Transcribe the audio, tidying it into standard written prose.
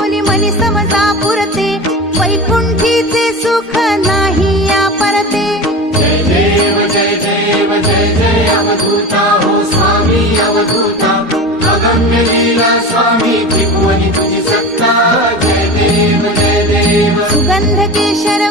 ओली मनी समजा पुरते वैकुंठीचे सुख नाही या परते जय देव जय देव जय जय अवधूता हो स्वामी अवधूता अगम्य लीला स्वामी त्रिभुवनी तुझी सत्ता जय देव जय देव सुगंध केशर